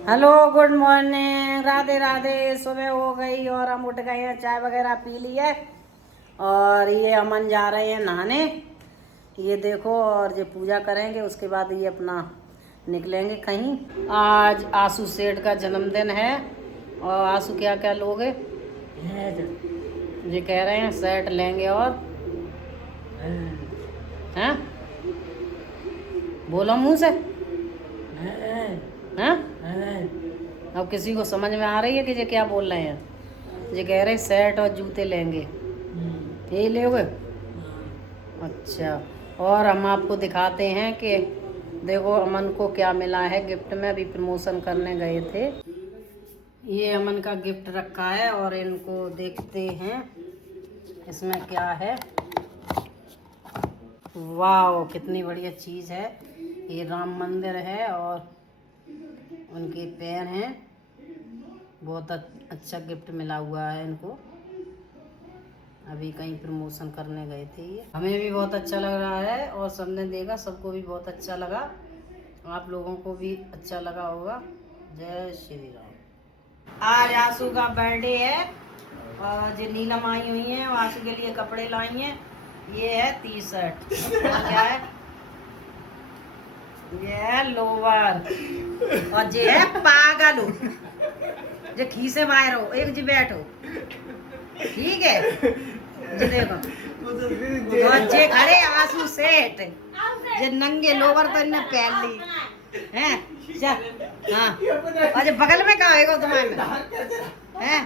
Hello good morning, Radhe Radhe. सुबह हो गई और हम उठ गए हैं, चाय वगैरह पी ली है और ये अमन जा रहे हैं नहाने। ये देखो, और ये पूजा करेंगे, उसके बाद ये अपना निकलेंगे कहीं। आज आशु सेठ का जन्मदिन है और आशु क्या क्या लोगे? ये कह रहे हैं सेट लेंगे और हैं, बोलो मुँह से। हैं? अब किसी को समझ में आ रही है कि ये क्या बोल रहे हैं? ये कह रहे सेट और जूते लेंगे, यही लोगे? अच्छा, और हम आपको दिखाते हैं कि देखो अमन को क्या मिला है गिफ्ट में। अभी प्रमोशन करने गए थे। ये अमन का गिफ्ट रखा है और इनको देखते हैं इसमें क्या है। वाह, कितनी बढ़िया चीज़ है। ये राम मंदिर है और उनके पैर हैं। बहुत अच्छा गिफ्ट मिला हुआ है इनको। अभी कहीं प्रमोशन करने गए थे ये। हमें भी बहुत अच्छा लग रहा है और सबने देखा, सबको भी बहुत अच्छा लगा। आप लोगों को भी अच्छा लगा होगा। जय श्री राम। आज आशु का बर्थडे है और जो नीलम आई हुई हैं आशु के लिए कपड़े लाई हैं। ये है टी शर्ट, क्या है ये है लोवर, और ये है पागल हो, जो खीसे बाहर हो, एक जी बैठो, ठीक है जी। देखो जे खड़े आशु सेठ, जे नंगे लोवर तो इन्हें पहन ली हैं। हाँ, और जो बगल में कहा है तुम्हारे हैं,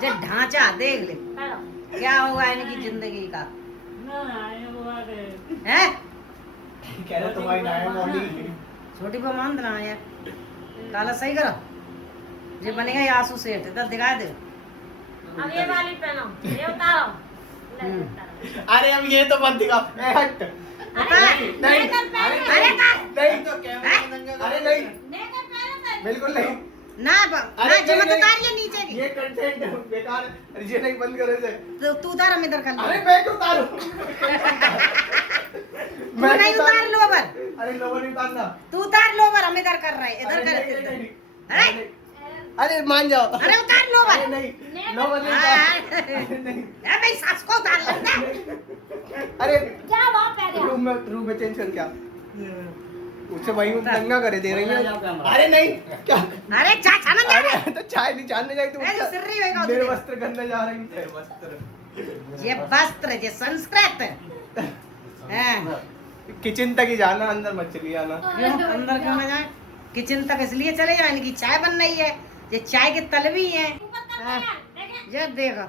जो ढांचा देख ले क्या होगा इनकी जिंदगी का है। छोटी पर मान देना यार, काला सही करो, ये बनेगा आशु सेठ। इधर दिखा दे। अब ये वाली पहनो, ये उतारो। अरे अब ये तो मत दिखा। हट। नहीं नहीं अरे नहीं तो कैमरा। अरे नहीं बिल्कुल नहीं ना अरे जो मत उतारिए नीचे की। ये कंटेंट बेकार है, ये नहीं बंद करो इसे। तो तू उतार, हम इधर कर ले। अरे मैं क्यों उतारूं? मैं नहीं उतार लोवर। अरे लोवर नहीं उतारना। तू उतार लोवर, हम इधर कर रहे हैं, इधर कर। अरे अरे मान जाओ। अरे उतार लोवर। अरे नहीं लोवर नहीं उतार। नहीं अरे भाई सास को उतार लेना। अरे क्या वहाँ पे गया? रूम में चेंज कर क्या उससे वही दंगा करे दे रही है। अरे नहीं क्या? अरे चाय छाना जा रहा है। अरे तो चाय नहीं जानने जाए तो अरे सिर रही होगा मेरे तुझे। वस्त्र करने जा रही है। वस्त्र ये वस्त्र, ये संस्कृत है। किचन तक ही जाना, अंदर मत चली आना। क्यों अंदर क्यों ना जाए? किचन तक इसलिए चले जाए, इनकी चाय बन रही है। ये चाय के तलवी है। ये देखो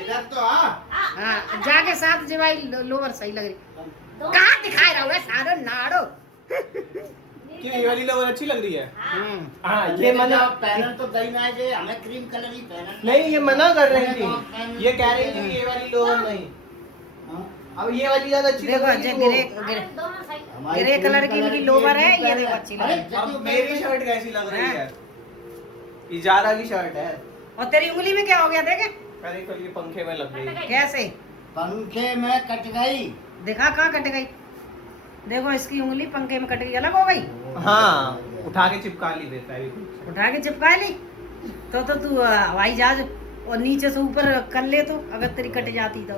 इधर तो हाँ, जाके साथ जो भाई लोवर सही लग रही। कहाँ दिखाई रहा है सारो नाड़ो। क्यों ये वाली लोवर अच्छी लग रही है? हाँ ये मना पैनल तो दही में है जे हमें क्रीम कलर ही पैनल नहीं, ये मना कर रही थी। ये कह रही थी कि ये वाली लोवर नहीं। अब ये वाली ज्यादा अच्छी लग देखो रही जो है। दोनों सही। ग्रे कलर की इनकी लोवर है, ये देखो अच्छी लग रही है। अब मेरी शर्ट कैसी लग रही है? ये जारा की शर्ट है। और तेरी उंगली में क्या हो गया देखे? अरे तो ये पंखे में लग गई। कैसे पंखे में कट गई। देखा कहाँ कट गई? देखो इसकी उंगली पंखे में कट गई, अलग हो गई। हाँ उठा के चिपका ली देता है। उठा के चिपका ली तो तू हवाई जहाज और नीचे से ऊपर कर ले, तो अगर तेरी कट जाती तो।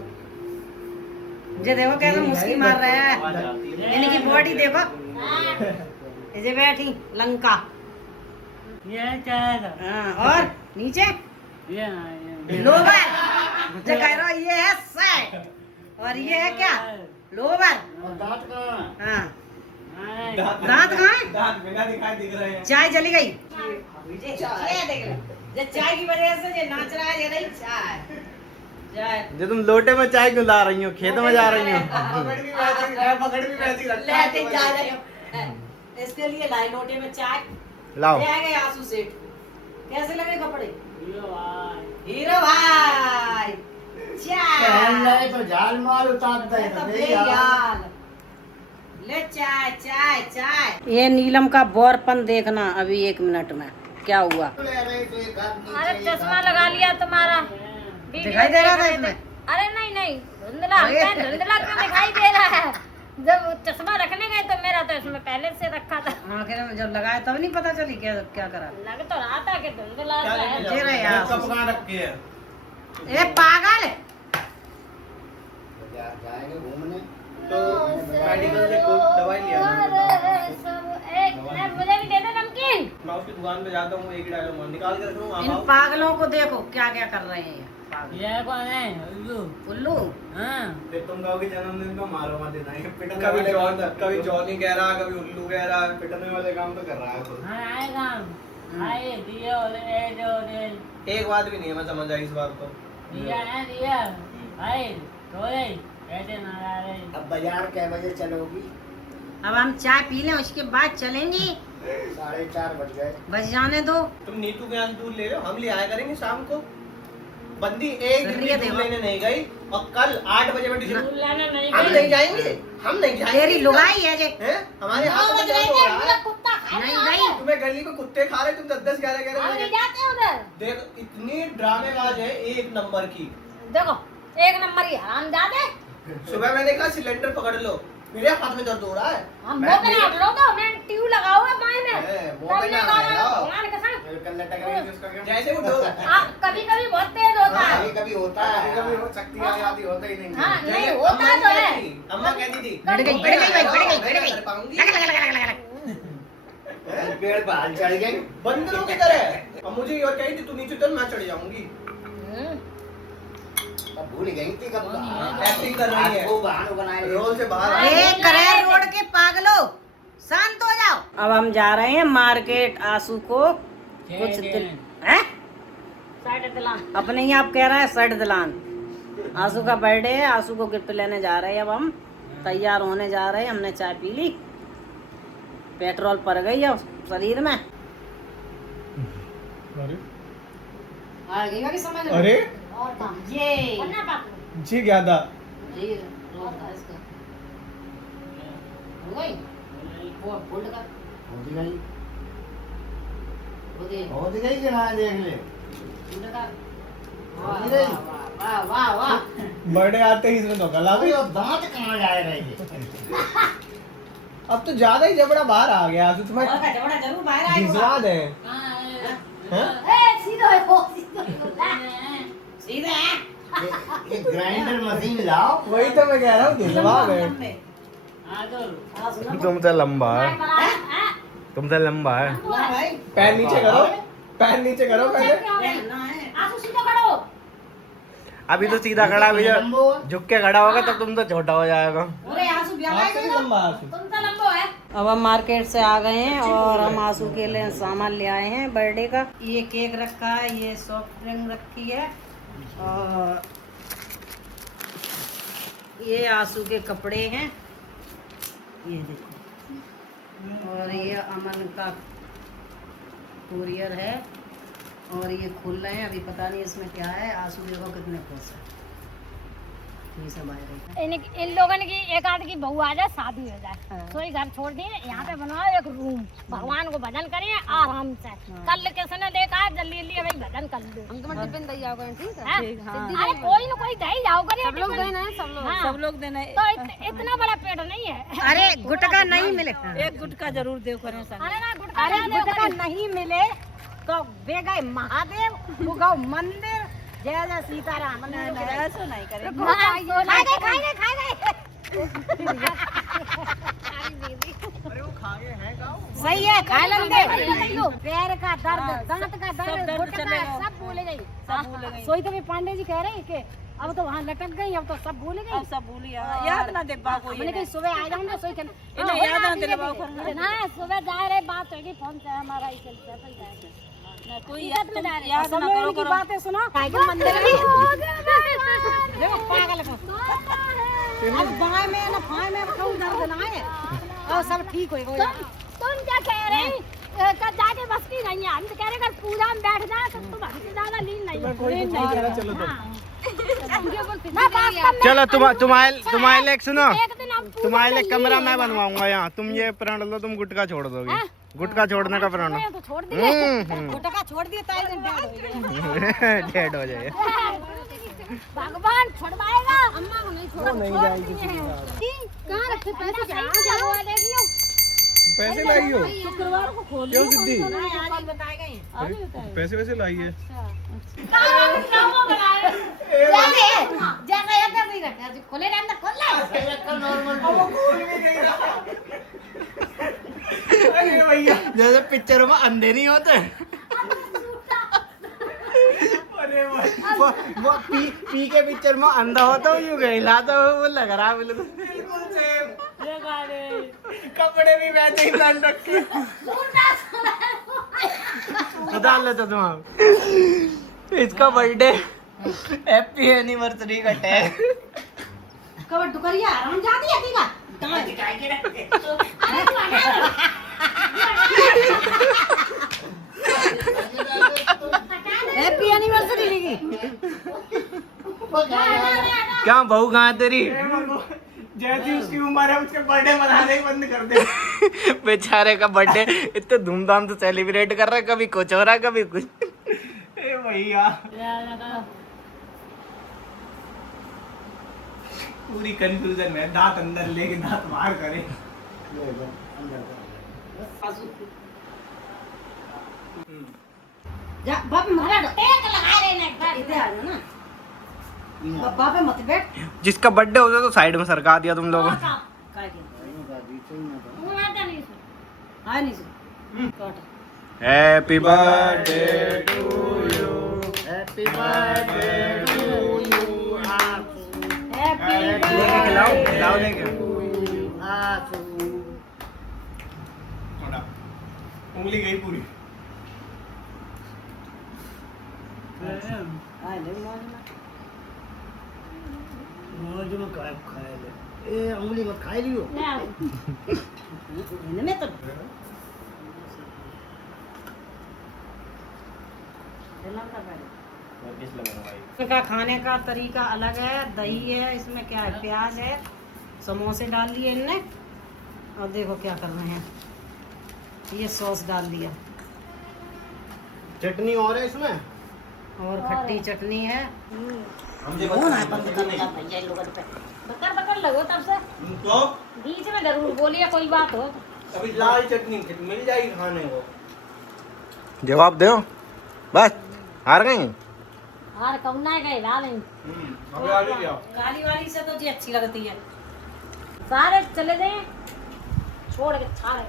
ये देखो कैसे मुस्की मार रहा है। इनकी बॉडी देखो, ये बैठी लंका। हाँ, और नीचे लोवर, जो कह रहा ये है शर्ट और ये है क्या लोवर। और दांत कहाँ? हाँ, दांत कहाँ है? दांत बिना दिखाई दिख रहे हैं। चाय चली गई। ये देख ले, ये चाय की वजह से ये नाच रहा है। ये नहीं चाय, चाय जो तुम लोटे में चाय क्यों ला रही हो? खेत में जा रही हो? लेते जा रहे हो। इसके लिए लाई लोटे में चाय। लाओ। ले आएगा आशु सेठ। कैसे लगे कपड़े? हीरो भाई पहन चाय। ले तो जाल माल उतार दे तो रे यार। यार ले चाय चाय चाय। ये नीलम का बोरपन देखना अभी 1 मिनट में क्या हुआ। अरे चश्मा लगा लिया तुम्हारा। दिखाई दे रहा था इसमें? अरे नहीं नहीं, धुंधला धुंधला क्यों दिखाई दे रहा है? जब चश्मा रखने गए तो मेरा तो इसमें पहले से रखा था। आखिर में जब लगाया तब नहीं पता चली क्या क्या करा। लग तो रहा था कि धुंधला क्या सा है। लेके जे रहे जाओ? यार। कब कहाँ रखे है? ए पागल बाजार जाएंगे घूमने तो मेडिकल से कोई दवाई लिया मुझे भी दे दे नमकीन। मैं उसकी दुकान पे जाता हूँ, एक ही डायलॉग मार निकाल के रख लूँ। इन पागलों को देखो क्या क्या कर रहे हैं ये पागल। ये कौन है? उल्लू। उल्लू हाँ। फिर तुम कहोगे जन्मदिन को मारो मत देना, ये पिटने कभी वाले जॉन काम कभी जॉनी कह रहा, कभी उल्लू कह रहा। पिटने वाले काम तो कर रहा है खुद। हाँ आएगा। आए दियो ले जो दे। एक बात भी नहीं है, मैं समझ आई इस बात को। दिया है दिया। आए तोरे ऐसे ना आ रहे। अब बाजार कै बजे चलोगी? अब हम चाय पी लें उसके बाद चलेंगी। 4:30 बज गए। बस जाने दो। तुम नीतू के यहाँ से दूध ले लो, हम ले आया करेंगे शाम को। बंदी एक दिन भी सरिया दूध देवा। लेने नहीं गई और कल 8 बजे में ट्यूशन। दूध लाने नहीं हम गई। नहीं जाएंगे, हम नहीं जाएंगे। तेरी लुगाई है जे हैं? हमारे हाथ में बज दर्द रहे हो थे, रहा पूरा है। कुत्ता खाने नहीं आ गई। गया। तुम्हें गली में कुत्ते खा रहे, तुम 10-10 11-11 हम नहीं बजे। जाते उधर। देख इतनी ड्रामेबाज है, एक नंबर की। देखो एक नंबर ही हरामजादे। सुबह मैंने कहा सिलेंडर पकड़ लो, मेरे हाथ में दर्द हो रहा है। हम मैं- वो पे हट लो तो मैं ट्यूब लगाओ है माय में। वो पे ना लगाओ। भगवान कसम। फिर कल लटक रही थी उसका क्या? जैसे वो कभी कभी बहुत तेज होता है। कभी कभी होता है। कभी हो सकती है, आदि होता ही नहीं हाँ है। नहीं होता तो है। अम्मा कहती थी बढ़ गई, बढ़ गई भाई, बढ़ गई, बढ़ गई। कर पाऊंगी। लग, लग, लग, लग, लग। पेड़ पर हाल चढ़ गई। बंदरों की तरह। अब मुझे और कही थी तू नीचे चल, मैं चढ़ जाऊंगी। अब भूल गई थी कब एक्टिंग कर रही है। वो बहाना बनाए रही। रोल से बाहर आ। ए करेर रोड के पागलो शांत हो जाओ। अब हम जा रहे हैं मार्केट आंसू को कुछ दिन हैं? साइड दिला। अपने ही आप कह रहा है शर्ट दिलान। आंसू का बर्थडे है, आंसू को गिफ्ट लेने जा रहे हैं। अब हम तैयार होने जा रहे हैं। हमने चाय पी ली, पेट्रोल पड़ गई है शरीर में। आ गई होगी समझ में? अरे और काम ये करना बाप। जी क्या था? ये रोल था इसका। हो गई? वो फोल्ड कर। होती गई। वो दे। होती गई कि ना देख ले। फोल्ड कर। होती गई। वाह वाह वाह। बर्थडे आते ही इसमें धोखा ला अभी दिया। वो दांत कहाँ जा रहे थे? अब तो ज्यादा ही जबड़ा बाहर आ गया, तो तुम्हें और का जबड़ा जरूर बाहर आएगा। घिसवा दे। हैं? ए सीधो है वो सीधो है। सीधे हैं। एक ग्राइंडर मशीन लाओ। वही तो मैं कह रहा हूँ, घिसवा दे। तुमसे लंबा है, मैं बड़ा है। तुमसे लंबा है। वाह भाई। पैर नीचे करो, पैर नीचे करो पहले। पहनना है। आंसू सीधो करो। अभी तो सीधा खड़ा भैया, लंबो। झुक के खड़ा होगा तब तुम तो छोटा हो जाएगा। अरे आंसू ब्याह आपसे भी लंबा आंसू। तुम तो लंबो है। अब हम मार्केट से आ गए हैं और हम आंसू के लिए सामान ले आए हैं बर्थडे का। ये केक रखा है, ये सॉफ्ट ड्रिंक रखी है और ये आंसू के कपड़े हैं, ये देखो। और ये अमन का कुरियर है और ये खुल रहे हैं, अभी पता नहीं इसमें क्या है। आंसू देखो कितने खुश है। ये सब आए रहे इन लोगों की एक आध की बहू आ जाए, शादी हो जाए, हाँ। तो ही घर छोड़ दिए, यहाँ पे बनवाओ एक रूम, भगवान को भजन करिए आराम से। कल किसने देखा है जल्दी जल्दी भाई भजन कर लो। हम तुम्हें टिफिन दे जाओगे, ठीक हाँ? अरे कोई ना कोई दे जाओ करिए। सब लोग देना है, सब लोग देना है। तो इतना बड़ा पेट नहीं है। अरे गुटका नहीं मिले, एक गुटका जरूर देव करें अरे ना गुटखा अरे ना देव गुटका करिए। नहीं मिले तो वे गए महादेव, वो गौ मंदिर, जय जय सीताराम। ऐसा नहीं करे। खा गए खा गए खा गए। अरे वो खा गए हैं गाँव। सही है, खा लेंगे। बताइयो। पैर का दर्द, दांत का सब दर्द, दर्द गुटका चलेगा। सब भूल गई। सब भूल गई। सोई तो भी पांडे जी कह रहे हैं कि अब तो वहाँ लटक गई, अब तो सब भूल अब गई। सब भूल गया, याद ना दे बा कोई मैंने कही सुबह आ जाऊंगा, सोई कर इन्हें याद ना दिलवाओ करना। ना सुबह जा रहे, बात होगी फोन से हमारा ही चलता है। ना कोई याद में डाले। याद सब ना लोग करो इनकी करो। बातें सुनो। साइकिल मंदिर में देखो पागल को। अब बाएं में ना फाएं में कोई दर्द ना है और सब ठीक होएगा। तुम क्या कह रहे हैं? कल जाके बस की नहीं है, हम तो कह रहे हैं कल पूजा में बैठ जाए तो तुम हमसे ज्यादा लीन नहीं है। कोई नहीं कह रहा, चलो तो। मैं वास्तव में चलो तुम्हारे लिए सुनो, एक दिन हम पूजा तुम्हारे लिए में कमरा लीन मैं है। बनवाऊंगा यहाँ। तुम ये प्रण लो, तुम गुटका छोड़ दोगे। गुटका छोड़ने का प्रण। तो छोड़ दिए। गुटका छोड़ दिया, ताई दिन डेढ़ हो गए। डेड हो जाएगा। भगवान छुड़वाएगा अम्मा को नहीं छोड़ नहीं जाएगी कहाँ रखे पैसे जाओ देखियो पैसे लाई हो शुक्रवार को खोल क्यों सिद्धि आज ही बताए गए पैसे वैसे लाई है जैसे ऐसे नहीं रखा खोले ना अंदर खोल ले अरे भैया जैसे पिक्चर में अंधे नहीं होते अरे भाई वो पी के पिक्चर में अंधा होता हूँ यूं हिलाता हुआ वो लग रहा है बिल्कुल बिल्कुल सेम कपड़े भी वैसे ही पहन रखे उतार लेते तुम आप इसका बर्थडे हैप्पी एनिवर्सरी का टैग कबर टुकरिया हम जाती है ठीक है हैप्पी एनिवर्सरी लिखी क्या बहू कहाँ है तेरी जैसी उसकी उम्र है उसके बर्थडे मनाने ही बंद कर दे बेचारे का बर्थडे इतने धूमधाम से सेलिब्रेट कर रहा है कभी कुछ हो रहा है कभी कुछ ए भैया पूरी कंफ्यूजन है दांत अंदर लेके दांत बाहर करे जा बाप मत एक लगा रहे ने इधर आ जाओ ना बाबा पे मत बैठ जिसका बर्थडे होता तो साइड में सरका दिया तुम लोगों ने काय के नहीं आए नहीं से काट happy birthday to you happy birthday to you happy लेके खिलाओ खिलाओ लेके थोड़ा उंगली गई पूरी आए ले मौज में खाए ले ए उंगली मत खाए लियो इनमें तो इनका खाने का तरीका अलग है दही है इसमें क्या है प्याज है समोसे डाल दिए इनने और देखो क्या कर रहे हैं ये सॉस डाल दिया चटनी और है इसमें और खट्टी चटनी है बकर लगो तब से तो बीच में जरूर बोलिए कोई बात हो अभी लाल चटनी मिल जाएगी खाने को जवाब दो बस हार गई हार कौन है गए ला नहीं काली वाली से तो जी अच्छी लगती है सारे चले गए छोड़ के छाड़े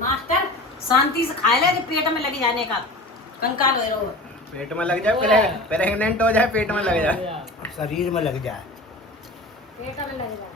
मास्टर शांति से खाए ले पेट में लग जाने का कंकाल हो रहो पेट में लग जाए प्रेग्नेंट हो जाए पेट में लग जाए शरीर में लग जाए पेट में लग जाए